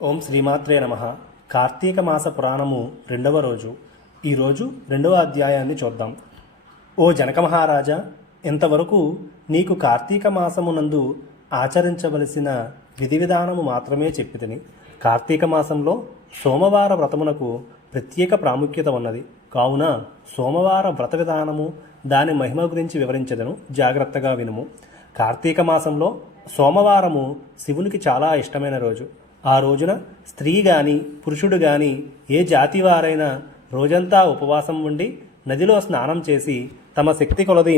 ఓం శ్రీమాత్రే నమ. కార్తీక మాస పురాణము రెండవ రోజు. ఈరోజు రెండవ అధ్యాయాన్ని చూద్దాం. ఓ జనక మహారాజా, ఇంతవరకు నీకు కార్తీక మాసమునందు ఆచరించవలసిన విధి విధానము మాత్రమే చెప్పితిని. కార్తీక మాసంలో సోమవార వ్రతమునకు ప్రత్యేక ప్రాముఖ్యత ఉన్నది. కావున సోమవార వ్రత విధానము, దాని మహిమ గురించి వివరించదను, జాగ్రత్తగా వినుము. కార్తీక మాసంలో సోమవారము శివునికి చాలా ఇష్టమైన రోజు. ఆ రోజున స్త్రీ గాని పురుషుడు గాని ఏ జాతి వారైనా రోజంతా ఉపవాసం ఉండి నదిలో స్నానం చేసి తమ శక్తి కొలది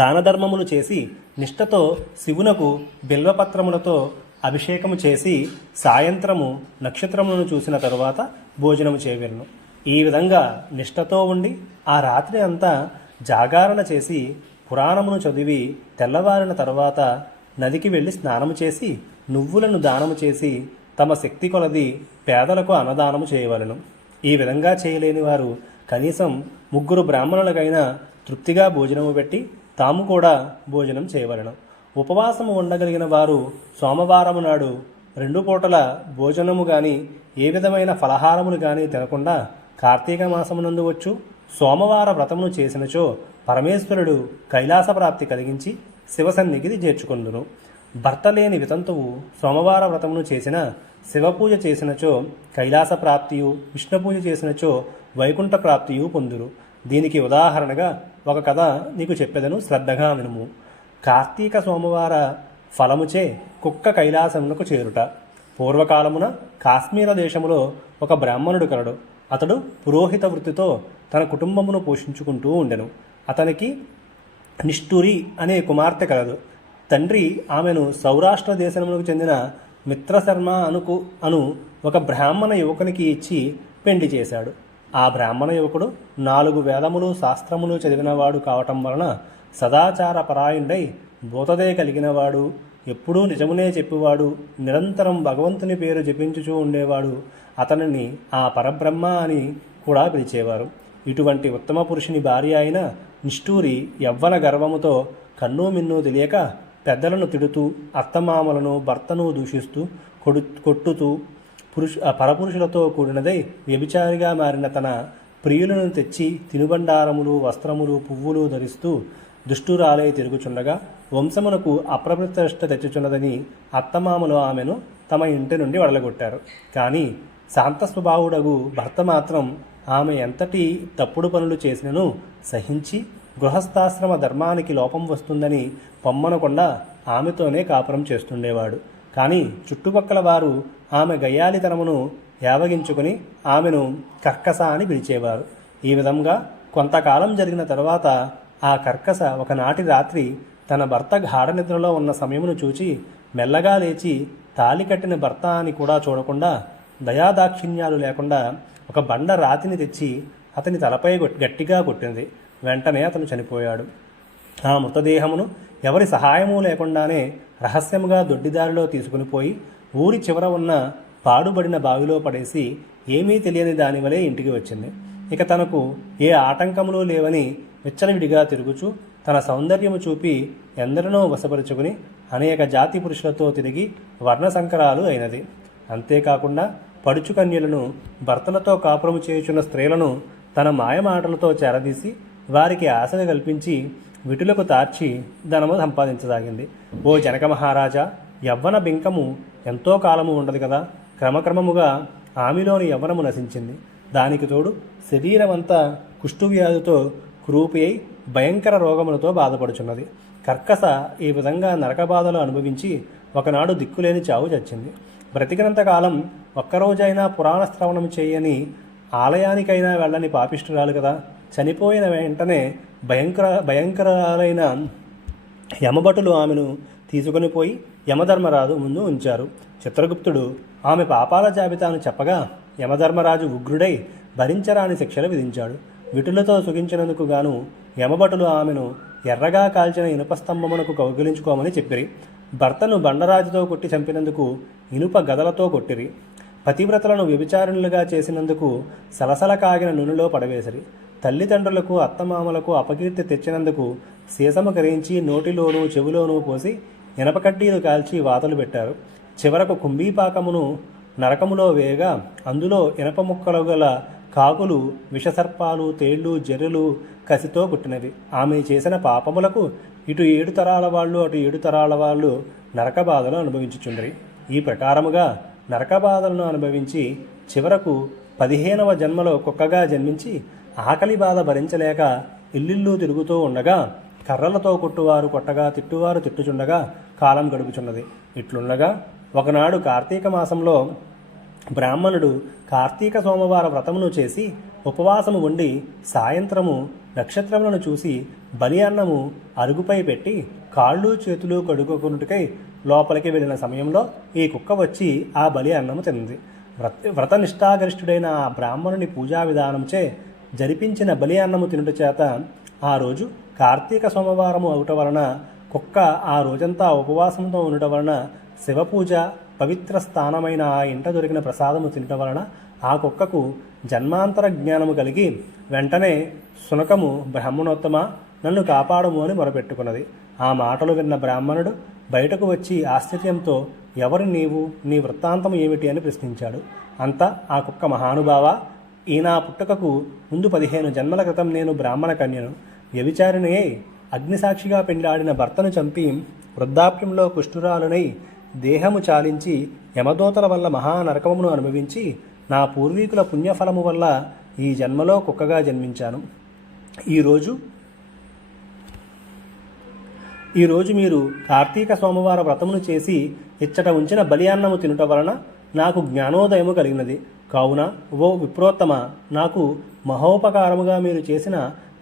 దానధర్మములు చేసి నిష్ఠతో శివునకు బిల్వపత్రములతో అభిషేకము చేసి సాయంత్రము నక్షత్రములను చూసిన తరువాత భోజనము చేయవలెను. ఈ విధంగా నిష్ఠతో ఉండి ఆ రాత్రి అంతా జాగారణ చేసి పురాణమును చదివి తెల్లవారిన తరువాత నదికి వెళ్ళి స్నానము చేసి నువ్వులను దానము చేసి తమ శక్తి కొలది పేదలకు అన్నదానము చేయవలెను. ఈ విధంగా చేయలేని వారు కనీసం 3 బ్రాహ్మణులకైనా తృప్తిగా భోజనము పెట్టి తాము కూడా భోజనం చేయవలెను. ఉపవాసము ఉండగలిగిన వారు సోమవారము నాడు 2 పూటల భోజనము గాని ఏ విధమైన ఫలహారములు గాని తినకుండా కార్తీక మాసమునందు వచ్చు సోమవార వ్రతమును చేసినచో పరమేశ్వరుడు కైలాస ప్రాప్తి కలిగించి శివసన్నిధికి చేర్చుకొందును. భర్త లేని వితంతువు సోమవార వ్రతమును చేసిన శివపూజ చేసినచో కైలాస ప్రాప్తియు, విష్ణుపూజ చేసినచో వైకుంఠ ప్రాప్తియు పొందురు. దీనికి ఉదాహరణగా ఒక కథ నీకు చెప్పెదను, శ్రద్ధగా వినుము. కార్తీక సోమవార ఫలముచే కుక్క కైలాసమునకు చేరుట. పూర్వకాలమున కాశ్మీర దేశములో ఒక బ్రాహ్మణుడు కలడు. అతడు పురోహిత వృత్తితో తన కుటుంబమును పోషించుకుంటూ ఉండెను. అతనికి నిష్ఠూరి అనే కుమార్తె కలదు. తండ్రి ఆమెను సౌరాష్ట్ర దేశములకు చెందిన మిత్రశర్మ అను ఒక బ్రాహ్మణ యువకునికి ఇచ్చి పెండి చేశాడు. ఆ బ్రాహ్మణ యువకుడు 4 వేదములు శాస్త్రములు చదివినవాడు కావటం వలన సదాచార పరాయుండై బోధదే కలిగినవాడు, ఎప్పుడూ నిజమునే చెప్పేవాడు, నిరంతరం భగవంతుని పేరు జపించుచూ ఉండేవాడు. అతనిని ఆ పరబ్రహ్మ అని కూడా పిలిచేవారు. ఇటువంటి ఉత్తమ పురుషుని భార్య అయిన నిష్ఠూరి యవ్వన గర్వముతో కన్ను మిన్ను తెలియక పెద్దలను తిడుతూ అత్తమామలను భర్తను దూషిస్తూ కొట్టుతూ పరపురుషులతో కూడినదై వ్యభిచారిగా మారిన తన ప్రియులను తెచ్చి తినుబండారములు, వస్త్రములు, పువ్వులు ధరిస్తూ దుష్టురాలై తిరుగుచుండగా వంశమునకు అప్రతిష్ట తెచ్చుచున్నదని అత్తమామలు ఆమెను తమ ఇంటి నుండి వడలగొట్టారు. కానీ శాంత స్వభావుడగు భర్త మాత్రం ఆమె ఎంతటి తప్పుడు పనులు చేసినను సహించి గృహస్థాశ్రమ ధర్మానికి లోపం వస్తుందని పొమ్మనకుండా ఆమెతోనే కాపురం చేస్తుండేవాడు. కానీ చుట్టుపక్కల వారు ఆమె గయ్యాలితనమును యావగించుకుని ఆమెను కర్కస అని పిలిచేవారు. ఈ విధంగా కొంతకాలం జరిగిన తరువాత ఆ కర్కస ఒకనాటి రాత్రి తన భర్త గాఢ నిద్రలో ఉన్న సమయమును చూచి మెల్లగా లేచి తాలి కట్టిన భర్త అని కూడా చూడకుండా దయాదాక్షిణ్యాలు లేకుండా ఒక బండ రాతిని తెచ్చి అతని తలపై గట్టిగా కొట్టింది. వెంటనే అతను చనిపోయాడు. ఆ మృతదేహమును ఎవరి సహాయము లేకుండానే రహస్యముగా దొడ్డిదారిలో తీసుకుని పోయి ఊరి చివర ఉన్న పాడుబడిన బావిలో పడేసి ఏమీ తెలియని దానివలే ఇంటికి వచ్చింది. ఇక తనకు ఏ ఆటంకములు లేవని విచ్చలవిడిగా తిరుగుచూ తన సౌందర్యము చూపి ఎందరినో వశపరుచుకుని అనేక జాతి పురుషులతో తిరిగి వర్ణసంకరాలు అయినది. అంతేకాకుండా పడుచుకన్యలను, భర్తలతో కాపురము చేయుచున్న స్త్రీలను తన మాయమాటలతో చేరదీసి వారికి ఆశను కల్పించి విటులకు తార్చి ధనము సంపాదించసాగింది. ఓ జనక మహారాజా, యవ్వన బింకము ఎంతో కాలము ఉండదు కదా. క్రమక్రమముగా ఆమెలోని యవ్వనము నశించింది. దానికి తోడు శరీరమంతా కుష్ఠువ్యాధితో క్రూపి అయి భయంకర రోగములతో బాధపడుచున్నది. కర్కస ఈ విధంగా నరకబాధలు అనుభవించి ఒకనాడు దిక్కులేని చావు చచ్చింది. బ్రతికినంతకాలం ఒక్కరోజైనా పురాణ శ్రవణం చేయని, ఆలయానికైనా వెళ్ళని పాపిష్ఠురాలు కదా. చనిపోయిన వెంటనే భయంకరాలైన యమభటులు ఆమెను తీసుకొని పోయి యమధర్మరాజు ముందు ఉంచారు. చిత్రగుప్తుడు ఆమె పాపాల జాబితాను చెప్పగా యమధర్మరాజు ఉగ్రుడై భరించరాని శిక్షలు విధించాడు. విటులతో సుఖించినందుకు గాను యమభటులు ఆమెను ఎర్రగా కాల్చిన ఇనుపస్తంభమునకు కౌగిలించుకోమని చెప్పిరి. భర్తను బండరాజుతో కొట్టి చంపినందుకు ఇనుప గదలతో కొట్టిరి. పతివ్రతలను వ్యభిచారిణులుగా చేసినందుకు సలసల కాగిన నూనెలో పడవేసిరి. తల్లిదండ్రులకు అత్తమామలకు అపకీర్తి తెచ్చినందుకు సీసము కరించి నోటిలోనూ చెవిలోనూ పోసి ఇనపకడ్డీలు కాల్చి వాతలు పెట్టారు. చివరకు కుంభీపాకమును నరకములో వేయగా అందులో ఇనప ముక్కలు గల కాకులు విషసర్పాలు తేళ్లు జర్రెలు కసితో కుట్టినవి. ఆమె చేసిన పాపములకు ఇటు 7 తరాల వాళ్ళు అటు 7 తరాల వాళ్ళు నరక బాధలు అనుభవించుచుండ్రి. ఈ ప్రకారముగా నరక బాధలను అనుభవించి చివరకు 15వ జన్మలో కుక్కగా జన్మించి ఆకలి బాధ భరించలేక ఇల్లిల్లు తిరుగుతూ ఉండగా కర్రలతో కొట్టువారు కొట్టగా తిట్టువారు తిట్టుచుండగా కాలం గడుపుచున్నది. ఇట్లుండగా ఒకనాడు కార్తీక మాసంలో బ్రాహ్మణుడు కార్తీక సోమవార వ్రతమును చేసి ఉపవాసము ఉండి సాయంత్రము నక్షత్రములను చూసి బలి అన్నము అరుగుపై పెట్టి కాళ్ళు చేతులు కడుక్కొనుటకై లోపలికి వెళ్ళిన సమయంలో ఈ కుక్క వచ్చి ఆ బలి అన్నము తిన్నది. వ్రతనిష్టాగరిష్ఠుడైన ఆ బ్రాహ్మణుని పూజా విధానంచే జరిపించిన బలి అన్నము తినుట చేత ఆ రోజు కార్తీక సోమవారము అవుట వలన కుక్క ఆ రోజంతా ఉపవాసంతో ఉండటం వలన శివపూజ పవిత్ర స్థానమైన ఆ ఇంట దొరికిన ప్రసాదము తినటం వలన ఆ కుక్కకు జన్మాంతర జ్ఞానము కలిగి వెంటనే శునకము బ్రాహ్మణోత్తమ నన్ను కాపాడము అని మొరపెట్టుకున్నది. ఆ మాటలు విన్న బ్రాహ్మణుడు బయటకు వచ్చి ఆశ్చర్యంతో ఎవరు నీవు, నీ వృత్తాంతం ఏమిటి అని ప్రశ్నించాడు. అంతా ఆ కుక్క మహానుభావ, ఈ నా పుట్టుకకు ముందు 15 జన్మల క్రితం నేను బ్రాహ్మణ కన్యను, వ్యభిచారిణయే అగ్నిసాక్షిగా పెండాడిన భర్తను చంపి వృద్ధాప్యంలో కుష్ఠురాలునై దేహము చాలించి యమదూతల వల్ల మహానరకమును అనుభవించి నా పూర్వీకుల పుణ్యఫలము వల్ల ఈ జన్మలో కుక్కగా జన్మించాను. ఈరోజు మీరు కార్తీక సోమవార వ్రతమును చేసి ఇచ్చట ఉంచిన బలి అన్నము తినుట వలన నాకు జ్ఞానోదయము కలిగినది. కావున ఓ విప్రోత్తమ, నాకు మహోపకారముగా మీరు చేసిన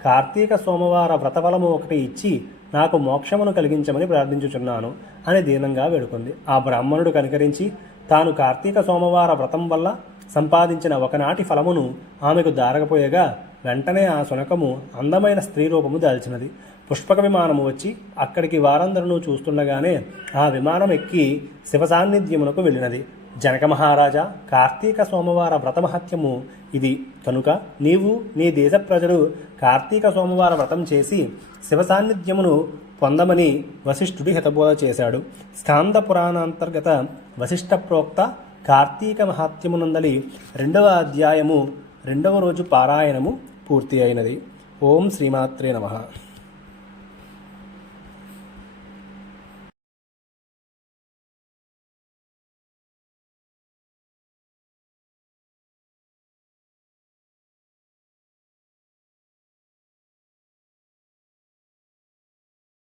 కార్తీక సోమవార వ్రతఫలము ఒకటి ఇచ్చి నాకు మోక్షమును కలిగించమని ప్రార్థించుచున్నాను అని దీనంగా వేడుకుంది. ఆ బ్రాహ్మణుడు కనికరించి తాను కార్తీక సోమవార వ్రతం వల్ల సంపాదించిన ఒకనాటి ఫలమును ఆమెకు దారకపోయగా వెంటనే ఆ శునకము అందమైన స్త్రీ రూపము దాల్చినది. పుష్పక విమానము వచ్చి అక్కడికి వారందరూ చూస్తుండగానే ఆ విమానం ఎక్కి శివ సాన్నిధ్యమునకు వెళ్ళినది. జనక మహారాజా, కార్తీక సోమవార వ్రతమహత్యము ఇది కనుక నీవు నీ దేశ ప్రజలు కార్తీక సోమవార వ్రతం చేసి శివ సాన్నిధ్యమును పొందమని వశిష్ఠుడి హితబోధ చేశాడు. స్కాంద పురాణాంతర్గత వశిష్ఠ ప్రోక్త కార్తీక మహాత్యమునందలి 2వ అధ్యాయము 2వ రోజు పారాయణము పూర్తి అయినది. ఓం శ్రీమాత్రే నమః.